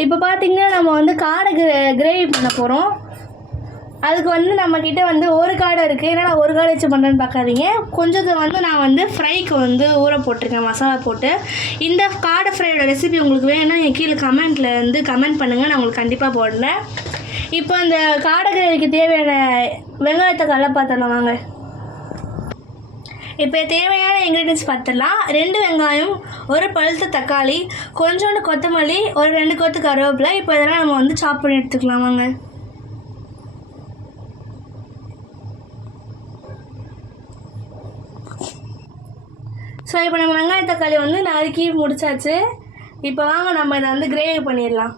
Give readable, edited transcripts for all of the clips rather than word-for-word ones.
இப்போ பார்த்தீங்கன்னா நம்ம வந்து காடை கிரேவி பண்ண போகிறோம். அதுக்கு வந்து நம்மக்கிட்ட வந்து ஒரு காடை இருக்குது. ஏன்னா நான் ஒரு காடை வச்சு பண்ணுறேன்னு பார்க்காதீங்க. கொஞ்சத்தை வந்து நான் வந்து ஃப்ரைக்கு வந்து ஊற போட்டிருக்கேன் மசாலா போட்டு. இந்த காடை ஃப்ரையோட ரெசிபி உங்களுக்கு வேணும்னா என் கீழே கமெண்ட்டில் வந்து கமெண்ட் பண்ணுங்கள், நான் உங்களுக்கு கண்டிப்பாக போடுறேன். இப்போ இந்த காடை கிரேவிக்கு தேவையான வெங்காயத்தை கடலை பார்த்துடலாம் வாங்க. இப்போ தேவையான இன்க்ரீடியன்ஸ் பார்த்துடலாம். 2 வெங்காயம், ஒரு பழுத்த தக்காளி, கொஞ்சோண்டு கொத்தமல்லி, ஒரு 2 கொத்து கருவேப்பிலை. இப்போ இதெல்லாம் நம்ம வந்து சாப் பண்ணி எடுத்துக்கலாம் வாங்க. ஸோ இப்போ நம்ம வெங்காய தக்காளி வந்து நறுக்கி முடிச்சாச்சு. இப்போ வாங்க நம்ம இதை வந்து கிரேவி பண்ணிடலாம்.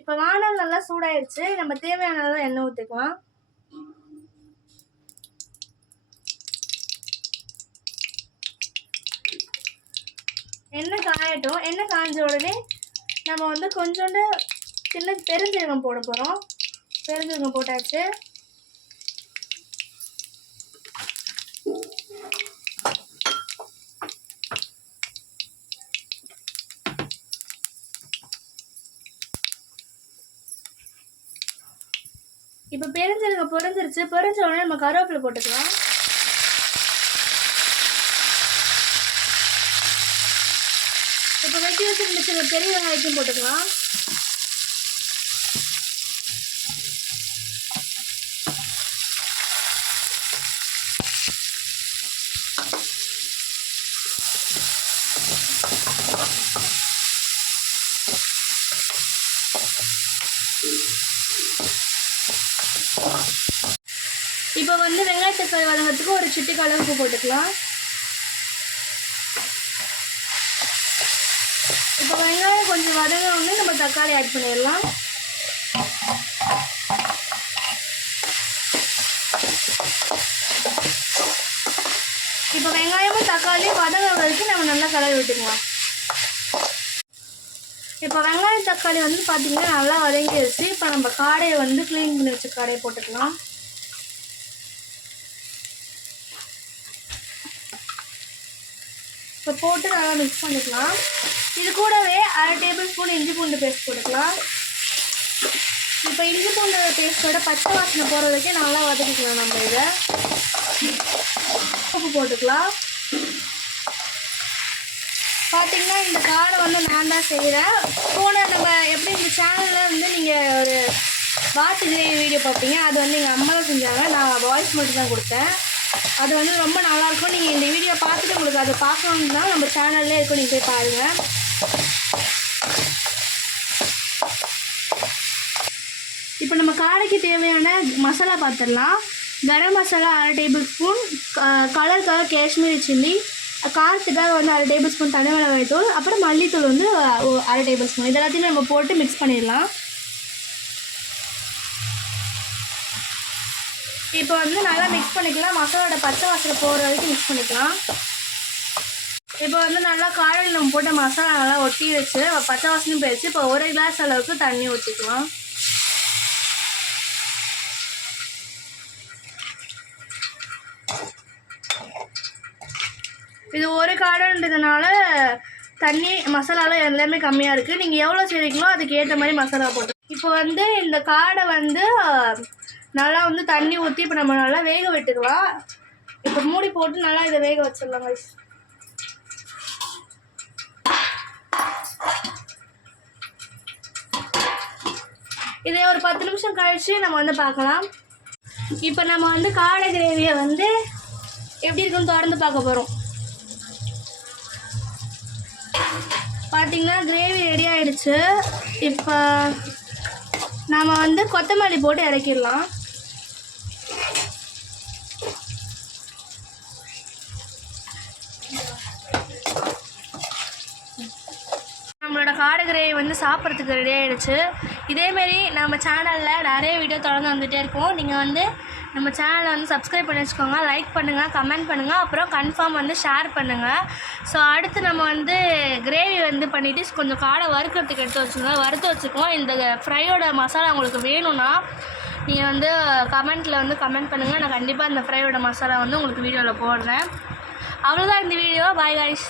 இப்போ வானல் நல்லா சூடாயிடுச்சு. நம்ம தேவையானதான் எண்ணெய் ஊற்றிக்கலாம். எண்ணெய் காயட்டும். எண்ணெய் காய்ஞ்ச உடனே நம்ம வந்து கொஞ்சோண்டு சின்ன பெருஞ்சீரகம் போட போகிறோம். பெருஞ்சீரகம் போட்டாச்சு. இப்போ பெருஞ்சீரகம் பொரிஞ்சிருச்சு. பொரிஞ்ச உடனே நம்ம கருவேப்பிலை போட்டுக்கலாம். இப்போ வெட்டி வச்சு பெரிய வெங்காயத்தையும் போட்டுக்கலாம். இப்போ வந்து வெங்காய தக்காளி வதங்கிறதுக்கு ஒரு சிட்டிக்கு அளவுக்கு போட்டுக்கலாம். இப்போ வெங்காயம் கொஞ்சம் வதங்கினோடனே நம்ம தக்காளி ஆட் பண்ணிடலாம். இப்போ வெங்காயமும் தக்காளியும் வதங்குற வரைக்கும் நம்ம நல்லா கலரி விட்டுக்கலாம். இப்போ வெங்காயம் தக்காளி வந்து பார்த்திங்கன்னா நல்லா வதங்கிடுச்சு. இப்போ நம்ம காடையை வந்து க்ளீன் பண்ணி வச்ச காடையை போட்டுக்கலாம். இப்போ போட்டு நல்லா மிக்ஸ் பண்ணிக்கலாம். இது கூடவே 1/2 டேபிள் ஸ்பூன் இஞ்சி பூண்டு பேஸ்ட் போட்டுக்கலாம். இப்போ இஞ்சி பூண்டு பேஸ்ட்டோட பச்சை வாசனை போகிற வரைக்கும் நல்லா வதக்கிக்கலாம். நம்ம இதை உப்பு போட்டுக்கலாம். பார்த்திங்கன்னா இந்த காடை வந்து நான் தான் செய்கிறேன். நம்ம எப்படி இந்த சேனலில் வந்து நீங்கள் ஒரு வாத்து கிரேவி வீடியோ பார்ப்பீங்க, அது வந்து எங்கள் அம்மா தான் செஞ்சாங்க. நான் வாய்ஸ் மட்டும் தான் கொடுத்தேன். அது வந்து ரொம்ப நல்லாயிருக்கும். நீங்கள் இந்த வீடியோ பார்த்துட்டு உங்களுக்கு அதை பார்க்கணுன்னா நம்ம சேனல்லே இருக்கும், நீங்கள் போய் பாருங்கள். இப்போ நம்ம காடைக்கு தேவையான மசாலா பார்த்துடலாம். கரம் மசாலா 1/2 டேபிள் ஸ்பூன், கலருக்காக காஷ்மீரி சில்லி, காரத்துக்காக வந்து 1/2 டேபிள் ஸ்பூன் தனி மிளகாய் தூள், அப்புறம் மல்லித்தூள் வந்து 1/2 டேபிள் ஸ்பூன். இது எல்லாத்தையும் நம்ம போட்டு மிக்ஸ் பண்ணிடலாம். இப்போ வந்து நல்லா மிக்ஸ் பண்ணிக்கலாம். மசாலோட பச்சை வாசனை போகிற வரைக்கும் மிக்ஸ் பண்ணிக்கலாம். இப்போ வந்து நல்லா காடையில் நம்ம போட்ட மசாலா நல்லா ஒட்டி வச்சு பச்சை வாசனையும் போயிடுச்சு. இப்போ 1 கிளாஸ் அளவுக்கு தண்ணி ஊற்றிக்கலாம். இது ஒரு காடைன்றதுனால தண்ணி மசாலாலாம் எல்லாமே கம்மியாக இருக்குது. நீங்கள் எவ்வளோ செய்வீங்களோ அதுக்கு ஏற்ற மாதிரி மசாலா போட்டு இப்போ வந்து இந்த காடை வந்து நல்லா வந்து தண்ணி ஊற்றி இப்போ நம்ம நல்லா வேக விட்டுக்கலாம். இப்போ மூடி போட்டு நல்லா இதை வேக வச்சிடலாம் கைஸ். இதை ஒரு 10 நிமிஷம் கழிச்சு நம்ம வந்து பார்க்கலாம். இப்போ நம்ம வந்து காடை கிரேவியை வந்து எப்படி இருக்குன்னு திறந்து பார்க்க போகிறோம். பார்த்திங்கன்னா கிரேவி ரெடி ஆகிடுச்சு. இப்போ நம்ம வந்து கொத்தமல்லி போட்டு இறக்கிடலாம். நம்மளோட காடை கிரேவி வந்து சாப்பிட்றதுக்கு ரெடி ஆகிடுச்சு. இதேமாரி நம்ம சேனலில் நிறைய வீடியோ தொடர்ந்து வந்துகிட்டே இருக்கோம். நீங்கள் வந்து நம்ம சேனலை வந்து சப்ஸ்கிரைப் பண்ணி வச்சுக்கோங்க, லைக் பண்ணுங்கள், கமெண்ட் பண்ணுங்கள், அப்புறம் கன்ஃபார்ம் வந்து ஷேர் பண்ணுங்கள். ஸோ அடுத்து நம்ம வந்து கிரேவி வந்து பண்ணிவிட்டு கொஞ்சம் காடை வறுக்கிறதுக்கு எடுத்து வச்சுக்கோங்க, வறுத்து வச்சுக்குவோம். இந்த ஃப்ரையோட மசாலா உங்களுக்கு வேணும்னா நீங்கள் வந்து கமெண்ட்டில் வந்து கமெண்ட் பண்ணுங்கள். நான் கண்டிப்பாக இந்த ஃப்ரையோட மசாலா வந்து உங்களுக்கு வீடியோவில் போடுறேன். அவ்வளோதான் இந்த வீடியோ. Bye guys.